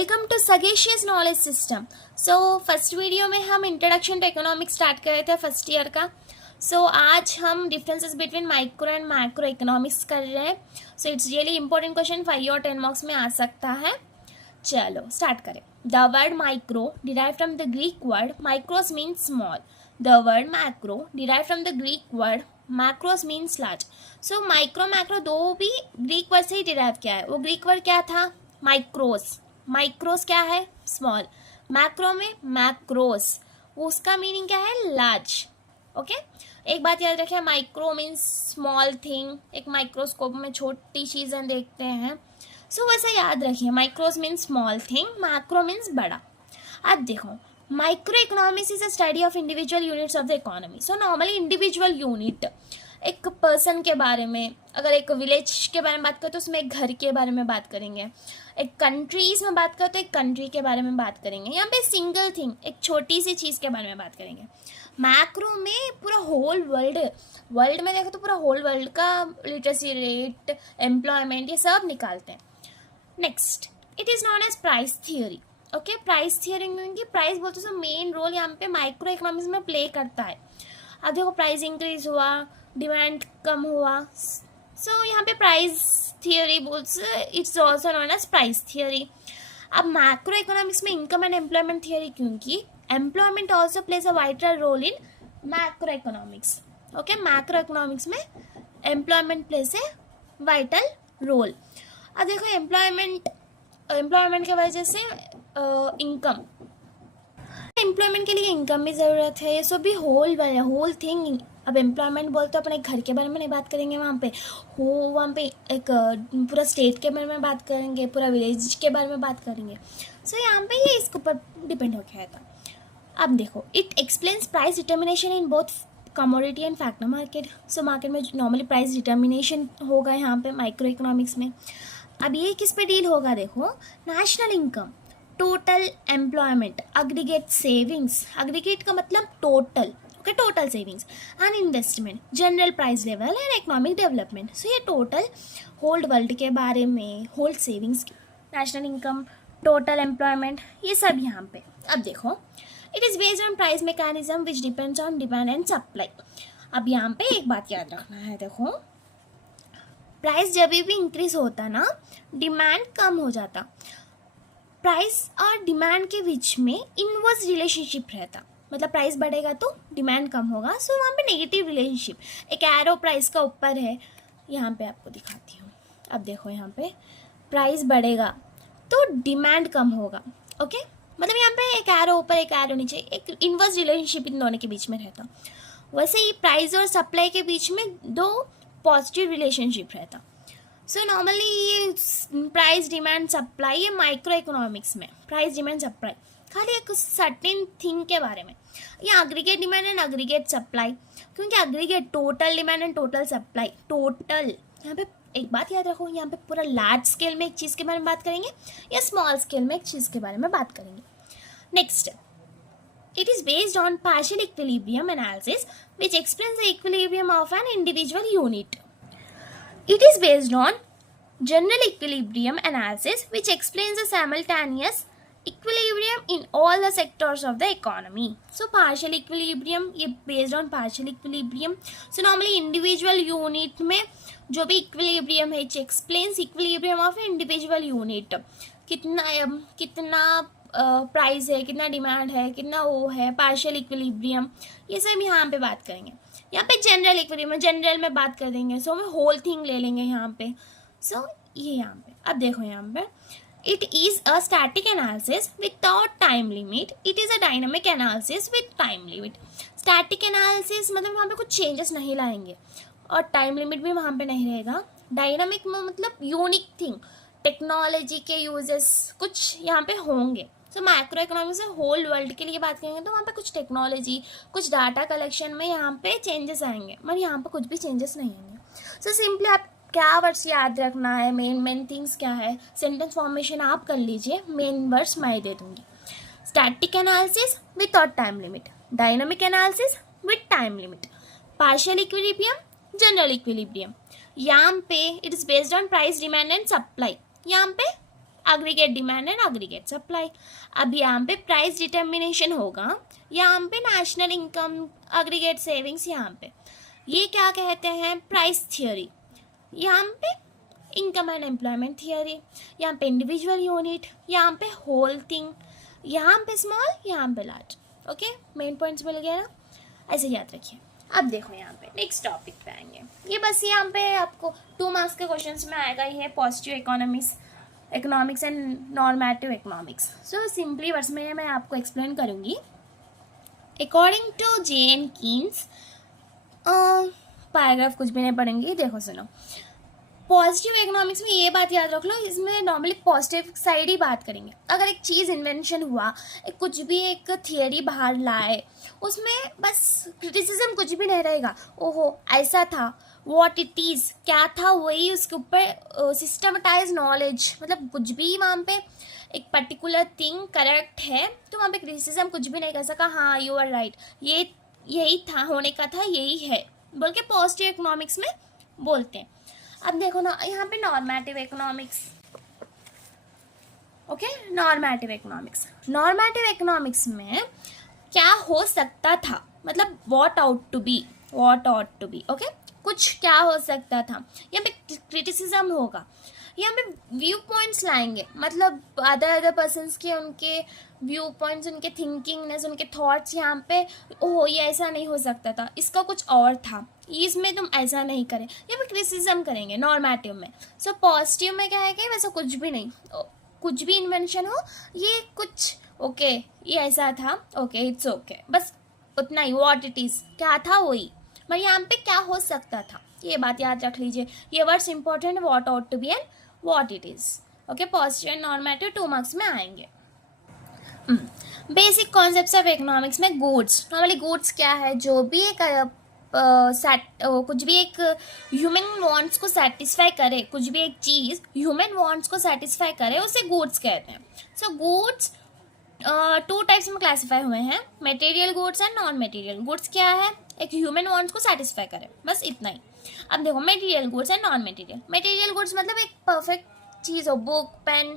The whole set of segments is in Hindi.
Welcome to sagacious knowledge system. So first video में हम इंट्रोडक्शन टू इकोनॉमिक्स स्टार्ट कर रहे थे फर्स्ट ईयर का। आज हम differences between micro and macro economics कर रहे हैं। इट्स रियली इंपॉर्टेंट क्वेश्चन 5 और 10 मार्क्स में आ सकता है। चलो स्टार्ट करें। The word micro derive from the Greek word micros means small. The word macro derive from the Greek word macros means large. Micro macro दो भी ग्रीक वर्ड से ही डिराइव किया है। वो ग्रीक वर्ड क्या था? माइक्रोस। माइक्रोस क्या है? स्मॉल। मैक्रो में मैक्रोस, उसका मीनिंग क्या है? लार्ज। ओके, एक बात याद रखें, माइक्रो मीन्स स्मॉल थिंग। एक माइक्रोस्कोप में छोटी चीज़ें देखते हैं। वैसे याद रखिए, micros means small thing, macro means बड़ा। अब देखो, micro economics is a study of individual units of the economy. Normally individual unit एक पर्सन के बारे में, अगर एक विलेज के बारे में बात करें तो उसमें एक घर के बारे में बात करेंगे। एक कंट्रीज में बात करें तो एक कंट्री के बारे में बात करेंगे। यहाँ पे सिंगल थिंग, एक छोटी सी चीज़ के बारे में बात करेंगे। मैक्रो में पूरा होल वर्ल्ड में देखो तो पूरा होल वर्ल्ड का लिटरेसी रेट, एम्प्लॉयमेंट, ये सब निकालते हैं। Next, it is known as price theory. Okay, price theory क्योंकि प्राइस बोलते हैं मेन रोल यहाँ पे माइक्रो इकोनॉमिक्स में प्ले करता है। अब देखो, प्राइस इंक्रीज हुआ, डिमांड कम हुआ, यहाँ पे price theory bowls, it's also known as price theory. अब मैक्रो इकोनॉमिक्स में इनकम एंड एम्प्लॉयमेंट थियोरी, क्योंकि employment also plays a vital role in macro economics. Okay, macro economics में employment plays a vital role. अब देखो, एम्प्लॉयमेंट की वजह से इनकम, एम्प्लॉयमेंट के लिए इनकम भी ज़रूरत है। ये सब भी होल थिंग। अब एम्प्लॉयमेंट बोलते अपने घर के बारे में नहीं बात करेंगे, वहाँ पे एक पूरा स्टेट के बारे में बात करेंगे, पूरा विलेज के बारे में बात करेंगे। यहाँ पे ये इसके ऊपर डिपेंड हो गया था। अब देखो, it explains price determination in both commodity and factor market. Market में नॉर्मली प्राइस डिटर्मिनेशन होगा यहाँ पे माइक्रो इकोनॉमिक्स में। अब ये किस पे डील होगा? देखो, national income, total employment, aggregate savings, aggregate का मतलब total, okay, total savings and investment, general price level and economic development. ये टोटल होल्ड वर्ल्ड के बारे में, hold savings, national income, total employment, ये सब यहाँ पे। अब देखो, it is based on price mechanism which depends on demand and supply. अब यहाँ पे एक बात याद रखना है, देखो, प्राइस जब भी इंक्रीज होता ना, डिमांड कम हो जाता। प्राइस और डिमांड के बीच में इनवर्स रिलेशनशिप रहता, मतलब प्राइस बढ़ेगा तो डिमांड कम होगा। वहाँ पे नेगेटिव रिलेशनशिप। एक एरो प्राइस का ऊपर है, यहाँ पे आपको दिखाती हूँ। अब देखो, यहाँ पे प्राइस बढ़ेगा तो डिमांड कम होगा। ओके, मतलब यहाँ पे एक एरो ऊपर, एक एरो नीचे, एक इनवर्स रिलेशनशिप इन दोनों के बीच में रहता। वैसे ही प्राइस और सप्लाई के बीच में दो पॉजिटिव रिलेशनशिप रहता। नॉर्मली ये प्राइस डिमांड सप्लाई, ये माइक्रो इकोनॉमिक्स में प्राइस डिमांड सप्लाई खाली एक सर्टेन थिंग के बारे में। ये aggregate demand and aggregate supply, क्योंकि aggregate total demand and total supply, total. यहाँ पे एक बात याद रखो, यहाँ पे पूरा लार्ज स्केल में एक चीज़ के बारे में बात करेंगे या स्मॉल स्केल में एक चीज़ के बारे में बात करेंगे। Next, it is based on partial equilibrium analysis which explains the equilibrium of an individual unit. It is based on general equilibrium analysis which explains the simultaneous equilibrium in all the sectors of the economy. Partial equilibrium, ये based on partial equilibrium. Normally individual unit में जो भी equilibrium है, it explains equilibrium of an individual unit. कितना प्राइस है, कितना डिमांड है, कितना वो है, पार्शियल इक्विलिब्रियम, ये सब यहाँ पे बात करेंगे। यहाँ पे जनरल इक्विलिब्रियम, जनरल में बात कर देंगे। हम होल थिंग ले लेंगे यहाँ पे। ये यहाँ पे, अब देखो यहाँ पे, it is a static analysis without time limit, it is a dynamic analysis with time limit. Static analysis मतलब वहाँ पे कुछ चेंजेस नहीं लाएंगे और टाइम लिमिट भी वहाँ पे नहीं रहेगा। डायनामिक में मतलब यूनिक थिंग, टेक्नोलॉजी के यूजेस कुछ यहाँ पे होंगे। माइक्रो इकोनॉमिक्स से होल वर्ल्ड के लिए बात करेंगे तो वहाँ पे कुछ टेक्नोलॉजी, कुछ डाटा कलेक्शन में यहाँ पे चेंजेस आएंगे, मगर यहाँ पे कुछ भी चेंजेस नहीं आएंगे। सिंपली आप क्या वर्ड्स याद रखना है, मेन थिंग्स क्या है, सेंटेंस फॉर्मेशन आप कर लीजिए, मेन वर्ड्स मैं दे दूँगी। Static analysis without time limit, dynamic analysis with time limit, partial equilibrium, general equilibrium. यहाँ पे it is based on price demand and supply, यहाँ पे aggregate demand and aggregate supply. अब यहाँ पे प्राइस डिटर्मिनेशन होगा, यहाँ पे नेशनल इनकम, एग्रीगेट सेविंग्स, यहाँ पे ये क्या कहते हैं, प्राइस थियोरी, यहाँ पे इनकम एंड एम्प्लॉयमेंट थियोरी, यहाँ पे इंडिविजुअल यूनिट, यहाँ पे होल थिंग, यहाँ पे स्मॉल, यहाँ पे लार्ज। ओके, मेन पॉइंट्स मिल गया ना, ऐसे याद रखिए। अब देखो यहाँ पे नेक्स्ट टॉपिक पे आएंगे, ये बस यहाँ पे आपको 2 मार्क्स के क्वेश्चंस में आएगा ही है, positive economics and normative economics. So simply words में मैं आपको एक्सप्लेन करूँगी। According to J N. Keynes, paragraph कुछ भी नहीं पढ़ेंगे, देखो सुनो। पॉजिटिव इकोनॉमिक्स में ये बात याद रख लो, इसमें नॉर्मली पॉजिटिव साइड ही बात करेंगे। अगर एक चीज़ इन्वेंशन हुआ, कुछ भी एक थियरी बाहर लाए, उसमें बस क्रिटिसिज्म कुछ भी नहीं रहेगा, ओहो ऐसा था, व्हाट इट इज़, क्या था, वही उसके ऊपर सिस्टमटाइज नॉलेज, मतलब कुछ भी वहाँ पे एक पर्टिकुलर थिंग करेक्ट है तो वहाँ पे क्रिटिसिज्म कुछ भी नहीं कर सका, हाँ यू आर राइट, ये यही था, होने का था, यही है बोल के पॉजिटिव इकोनॉमिक्स में बोलते हैं। अब देखो ना यहाँ पे normative economics, okay, normative economics में क्या हो सकता था, मतलब what ought to be, okay, कुछ क्या हो सकता था, यहाँ पे क्रिटिसिज्म होगा, यहाँ पे व्यू पॉइंट्स लाएंगे, मतलब अदर पर्सन्स के उनके व्यू पॉइंट्स, उनके थिंकिंगनेस, उनके थॉट्स, यहाँ पे ओह ये ऐसा नहीं हो सकता था, इसका कुछ और था, इसमें तुम ऐसा नहीं करें, यहाँ पे क्रिटिसिज्म करेंगे नॉर्मेटिव में। सो पॉजिटिव में क्या है कि वैसा कुछ भी नहीं, कुछ भी इन्वेंशन हो, ये कुछ ओके, ये ऐसा था, ओके इट्स ओके, बस उतना ही, व्हाट इट इज़, क्या था वही, पर यहाँ पे क्या हो सकता था, ये बात याद रख लीजिए। ये words important, what ought to be and what it is. Okay, positive and normative 2 marks में आएंगे। बेसिक कॉन्सेप्ट्स ऑफ इकोनॉमिक्स में गुड्स, नॉर्मली गुड्स क्या है, जो भी एक कुछ भी एक ह्यूमन वांट्स को सेटिस्फाई करे, कुछ भी एक चीज़ ह्यूमन वांट्स को सेटिस्फाई करे, उसे गुड्स कहते हैं। सो गुड्स 2 टाइप्स में क्लासीफाई हुए हैं, material goods and non material goods. क्या है, एक ह्यूमन वांट्स को सेटिस्फाई करे, बस इतना ही। अब देखो material goods and non material goods मतलब एक परफेक्ट चीज़ हो, बुक, पेन,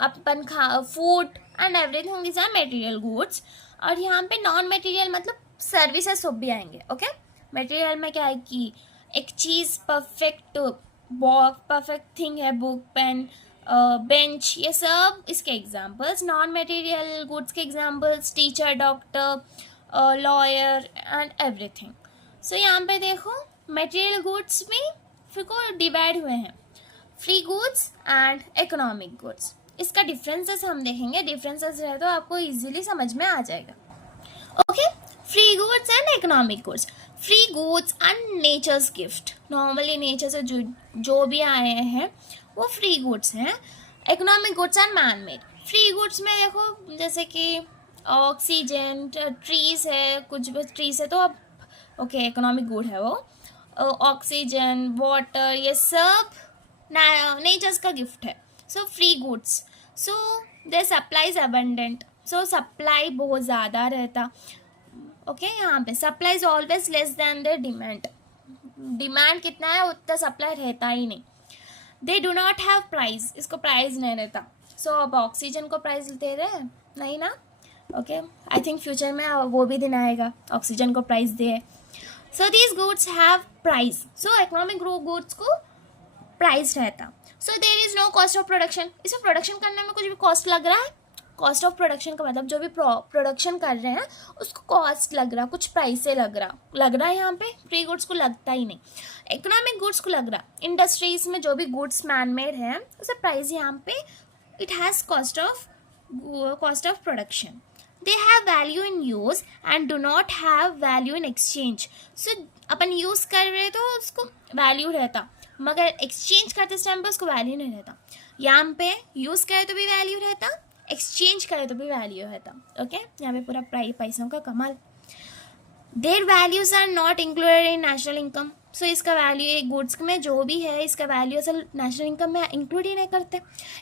अपन food and everything is are material goods. और यहाँ पे नॉन मटेरियल मतलब सर्विसेज सब भी आएंगे। ओके, मटेरियल में क्या है कि एक चीज़ परफेक्ट थिंग है, बुक, पेन, बेंच, ये सब इसके एग्जाम्पल्स। नॉन मटेरियल गुड्स के examples teacher, doctor, lawyer and everything. So यहाँ पे देखो मटेरियल गुड्स में फिर को डिवाइड हुए हैं, free goods and economic goods. इसका डिफरेंसेस हम देखेंगे, डिफरेंसेस रहे तो आपको इजीली समझ में आ जाएगा। Okay, free goods and economic goods. Free goods and nature's gift, normally nature से जो भी आए हैं वो फ्री गुड्स हैं। Economic goods and man made. Free goods में देखो जैसे कि ऑक्सीजन, ट्रीज है, कुछ भी ट्रीज है तो अब ओके इकोनॉमिक गुड है वो। ऑक्सीजन, वाटर, ये सब नेचर्स का गिफ्ट है। So free goods, so their supply is abundant, so supply बहुत ज़्यादा रहता। ओके, यहाँ पे supply is always less than the demand, demand कितना है उतना सप्लाई रहता ही नहीं। They do not have price, इसको प्राइस नहीं रहता। सो अब ऑक्सीजन को प्राइस दे रहे हैं नहीं ना। ओके, आई थिंक फ्यूचर में वो भी दिन आएगा ऑक्सीजन को प्राइस दे। So these goods have price, so economic goods को प्राइस रहता। So there is no cost of production, इसमें प्रोडक्शन करने में कुछ भी कॉस्ट लग रहा है। कॉस्ट ऑफ प्रोडक्शन का मतलब जो भी प्रोडक्शन कर रहे हैं उसको कॉस्ट लग रहा, कुछ प्राइस से लग रहा है। यहाँ पे फ्री गुड्स को लगता ही नहीं, इकोनॉमिक गुड्स को लग रहा। इंडस्ट्रीज में जो भी गुड्स मैन मेड है उसे प्राइस यहाँ पे it has cost of production. They have value in use and do not have value in exchange. So upon use कर रहे तो उसको वैल्यू रहता, मगर एक्सचेंज करते टाइम पर उसको वैल्यू नहीं रहता। यहाँ पे यूज़ करे तो भी वैल्यू रहता, एक्सचेंज करे तो भी वैल्यू रहता। ओके, यहाँ पे पूरा पैसों का कमाल। There values are not included in national income. So इसका वैल्यू एक गुड्स में जो भी है इसका वैल्यू असल नेशनल इनकम में इंक्लूड ही नहीं करते।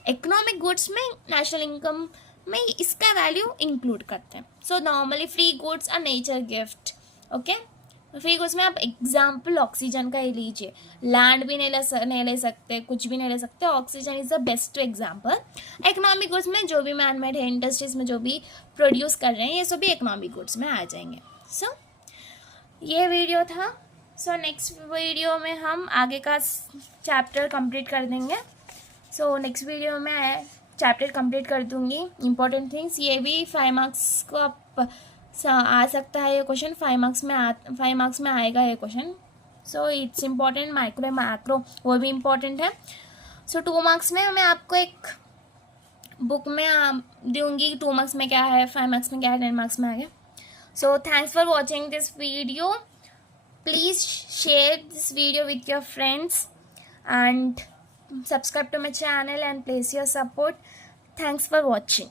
इकोनॉमिक गुड्स में नेशनल इनकम में इसका वैल्यू इंक्लूड करते हैं। So normally free goods are nature gift. Okay, फिर उसमें आप एग्जाम्पल ऑक्सीजन का ही लीजिए, लैंड भी नहीं ले सकते, कुछ भी नहीं ले सकते, oxygen is the best example. Economic goods में जो भी मैन मेड है, इंडस्ट्रीज में जो भी प्रोड्यूस कर रहे हैं, ये सभी इकोनॉमिक गुड्स में आ जाएंगे। सो ये वीडियो था। सो नेक्स्ट वीडियो में हम आगे का चैप्टर कंप्लीट कर देंगे। सो नेक्स्ट वीडियो में चैप्टर कंप्लीट कर दूंगी इंपॉर्टेंट थिंग्स। ये भी 5 मार्क्स को आप आ सकता है ये क्वेश्चन, 5 मार्क्स में आएगा ये question. So it's important. Micro macro वो भी इम्पॉर्टेंट है। सो 2 मार्क्स में मैं आपको एक बुक में दूंगी, 2 मार्क्स में क्या है, 5 मार्क्स में क्या है, 10 मार्क्स में आ गया। So thanks for watching this video. Please share this video with your friends and subscribe to my channel and place your support. Thanks for watching.